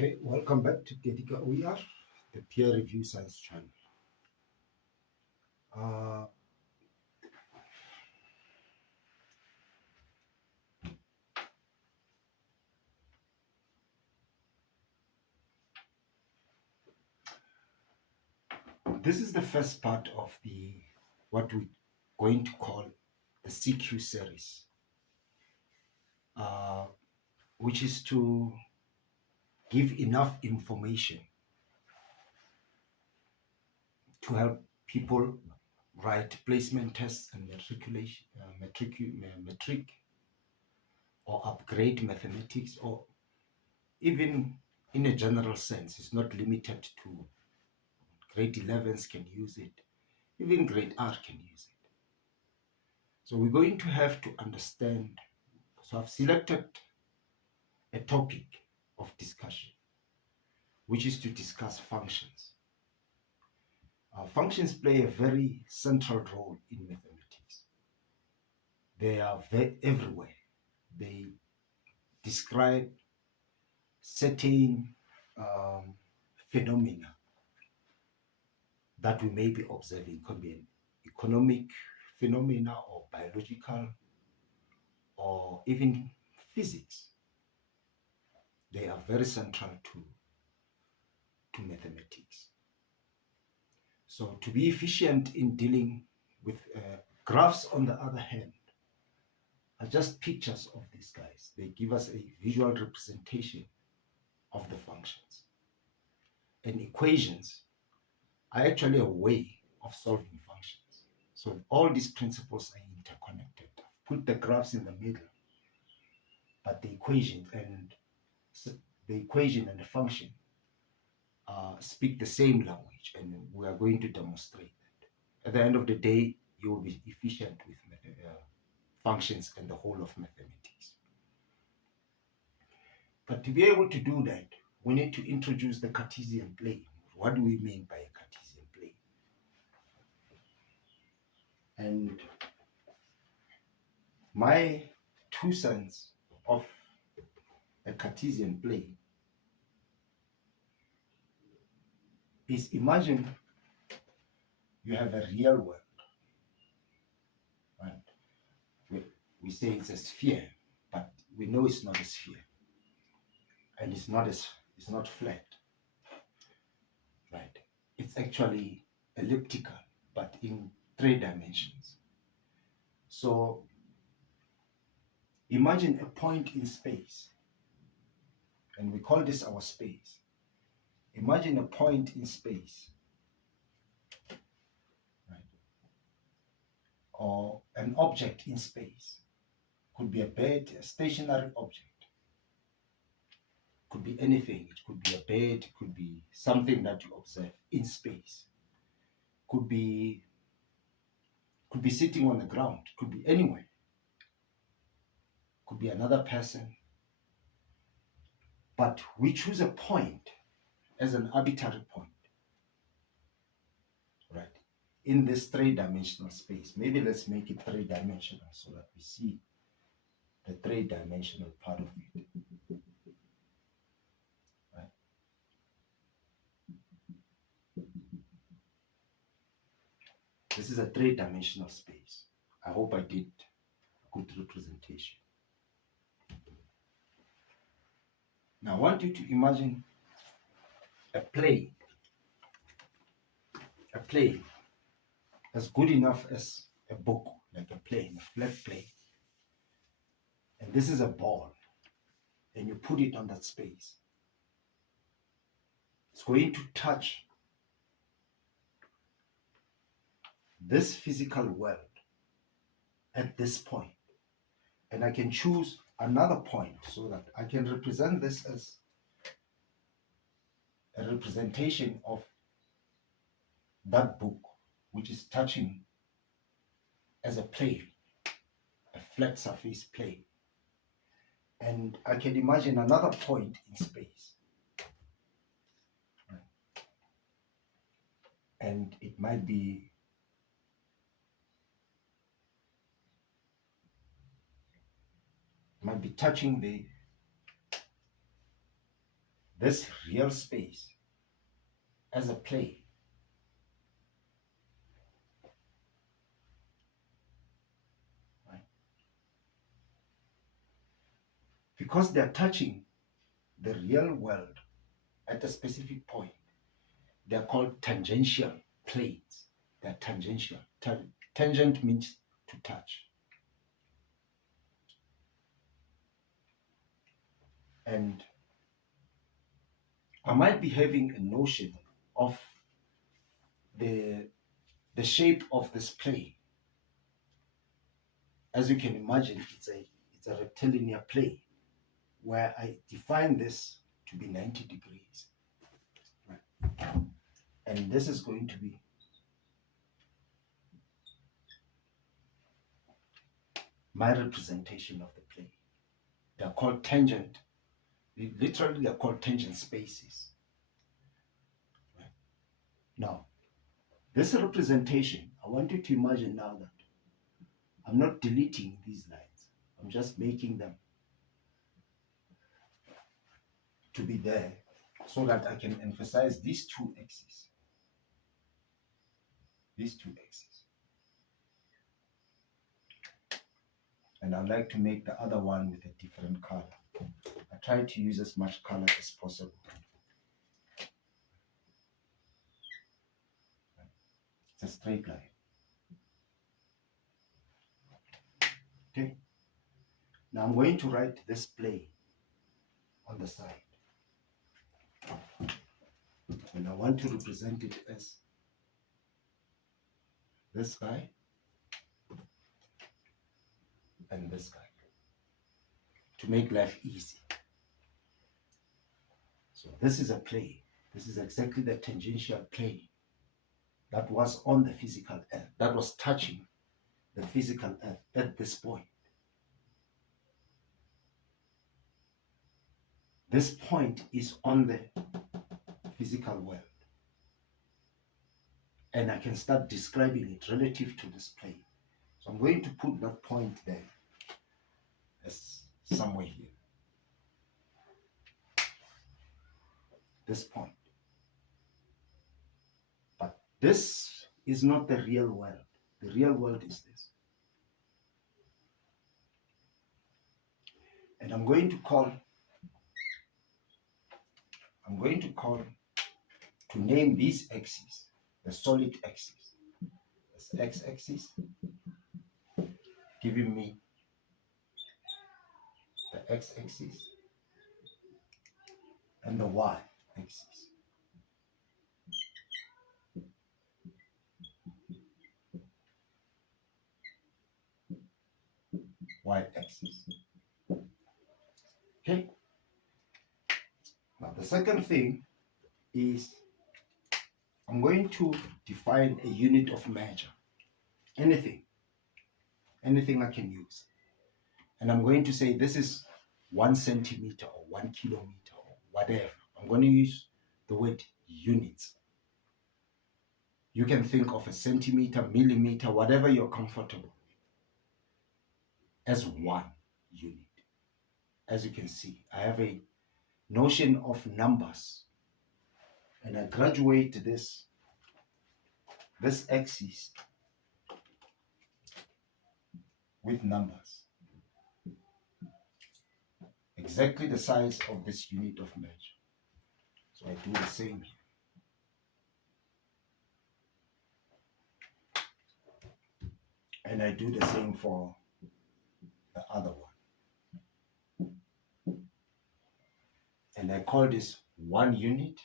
Okay, welcome back to Getika OER, the peer review science channel. Uh, this is the first part of the what we're going to call the CQ series, uh, which is to give enough information to help people write placement tests and matriculation, metric or upgrade mathematics, or even in a general sense. It's not limited to grade 11s can use it, even grade R can use it. So we're going to have to understand. So I've selected a topic of discussion, which is to discuss functions. Functions play a very central role in mathematics. They are everywhere. They describe certain phenomena that we may be observing. Could be an economic phenomena or biological or even physics. They are very central to mathematics. So to be efficient in dealing with graphs, on the other hand, are just pictures of these guys. They give us a visual representation of the functions. And equations are actually a way of solving functions. So all these principles are interconnected. I've put the graphs in the middle, but the equation and the function speak the same language, and we are going to demonstrate that. At the end of the day, you will be efficient with functions and the whole of mathematics. But to be able to do that, we need to introduce the Cartesian plane. What do we mean by a Cartesian plane? And my 2 cents of a Cartesian plane is, imagine you have a real world, right? We say it's a sphere, but we know it's not a sphere, and it's not flat, right? It's actually elliptical, but in 3 dimensions. So imagine a point in space, and we call this our space. Imagine a point in space, right? Or an object in space. Could be a bed, a stationary object. Could be anything. It could be a bed, it could be something that you observe in space. Could be sitting on the ground, could be anywhere. Could be another person. But we choose a point as an arbitrary point, right? In this 3-dimensional space. Maybe let's make it 3-dimensional so that we see the 3-dimensional part of it. Right? This is a 3-dimensional space. I hope I did a good representation. Now I want you to imagine a plane as good enough as a book, like a plane, a flat plane. And this is a ball, and you put it on that space. It's going to touch this physical world at this point. And I can choose another point so that I can represent this as a representation of that book, which is touching as a plane, a flat surface plane. And I can imagine another point in space. And it might be touching this real space as a play. Right? Because they're touching the real world at a specific point. They're called tangential planes. They're tangential. Tangent means to touch. And I might be having a notion of the shape of this plane. As you can imagine, it's a rectilinear plane where I define this to be 90 degrees. Right? And this is going to be my representation of the plane. They're called tangent. Literally, they're called tangent spaces. Right? Now, this representation, I want you to imagine now that I'm not deleting these lines. I'm just making them to be there so that I can emphasize these two axes. These two axes. And I'd like to make the other one with a different color. I try to use as much color as possible. It's a straight line. Okay. Now I'm going to write this plane on the side. And I want to represent it as this guy and this guy to make life easy. So this is a plane. This is exactly the tangential plane that was on the physical earth, that was touching the physical earth at this point. This point is on the physical world. And I can start describing it relative to this plane. So I'm going to put that point there as somewhere here. This point. But this is not the real world. The real world is this. And I'm going to name these axes the solid axis. This x-axis giving me the x-axis and the y-axis. Y-axis. Okay. Now the second thing is I'm going to define a unit of measure. Anything I can use. And I'm going to say this is 1 centimeter or 1 kilometer or whatever. I'm going to use the word units. You can think of a centimeter, millimeter, whatever you're comfortable, as 1 unit. As you can see, I have a notion of numbers, and I graduate this axis with numbers. Exactly the size of this unit of measure. So I do the same here. And I do the same for the other one. And I call this 1 unit,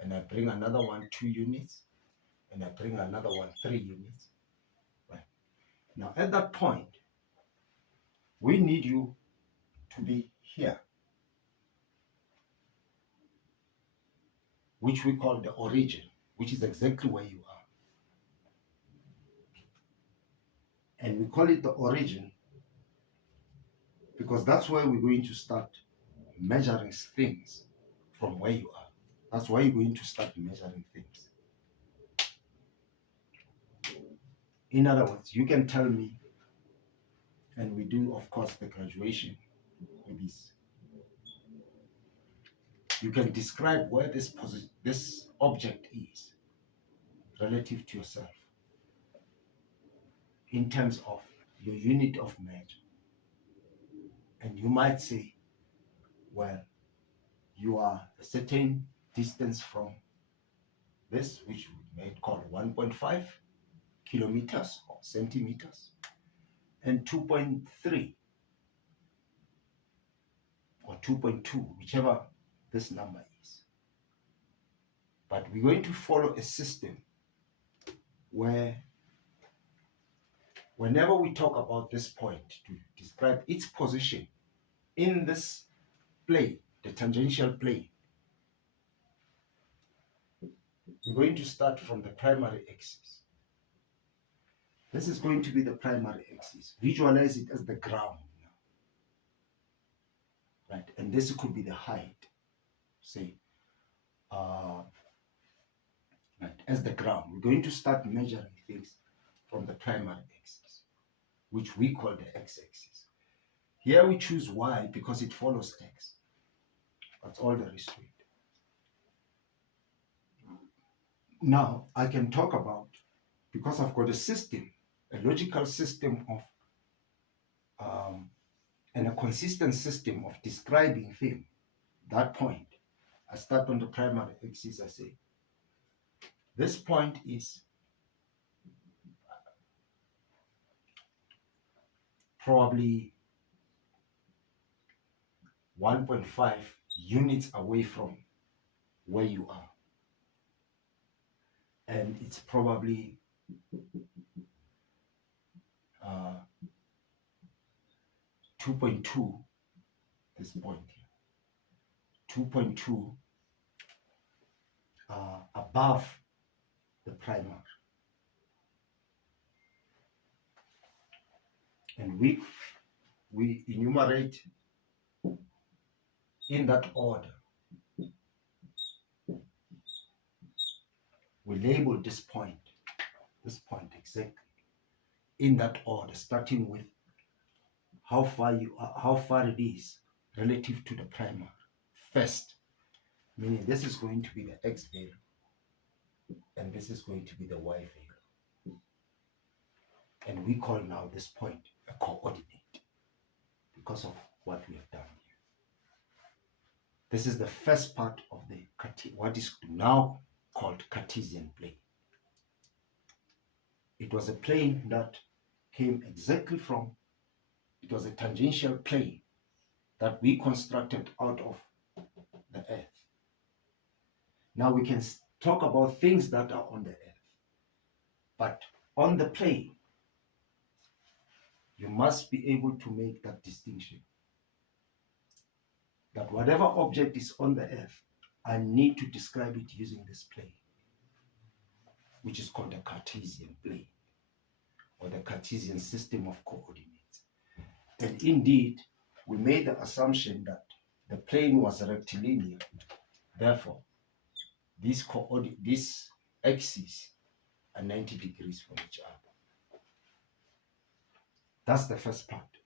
and I bring another one 2 units, and I bring another one 3 units. Right. Now at that point, we need you to be here, which we call the origin, which is exactly where you are. And we call it the origin because that's where we're going to start measuring things from where you are. That's why you're going to start measuring things. In other words, you can tell me, and we do, of course, the graduation with this. you can describe where this object is relative to yourself in terms of your unit of measure. And you might say, well, you are a certain distance from this, which we may call 1.5 kilometers or centimeters, and 2.3 or 2.2, whichever this number is. But we're going to follow a system where whenever we talk about this point to describe its position in this plane, the tangential plane, we're going to start from the primary axis. This is going to be the primary axis. Visualize it as the ground now. Right? And this could be the height. Say, right, as the ground. We're going to start measuring things from the primary axis, which we call the x-axis. Here we choose y because it follows x. That's all there is to it. Now I can talk about, because I've got a system, a logical system of and a consistent system of describing things, that point. I start on the primary axis. I say this point is probably 1.5 units away from where you are, and it's probably 2.2, this point here, 2.2 above the primary. And we enumerate in that order. We label this point exactly in that order, starting with how far it is relative to the primary first, meaning this is going to be the x value and this is going to be the y value. And we call now this point a coordinate because of what we have done here. This is the first part of the what is now called Cartesian plane. It was a plane that came exactly from, it was a tangential plane that we constructed out of the earth. Now we can talk about things that are on the earth, but on the plane, you must be able to make that distinction. That whatever object is on the earth, I need to describe it using this plane, which is called the Cartesian plane, or the Cartesian system of coordinates. And indeed, we made the assumption that the plane was rectilinear. Therefore, these axes are 90 degrees from each other. That's the first part.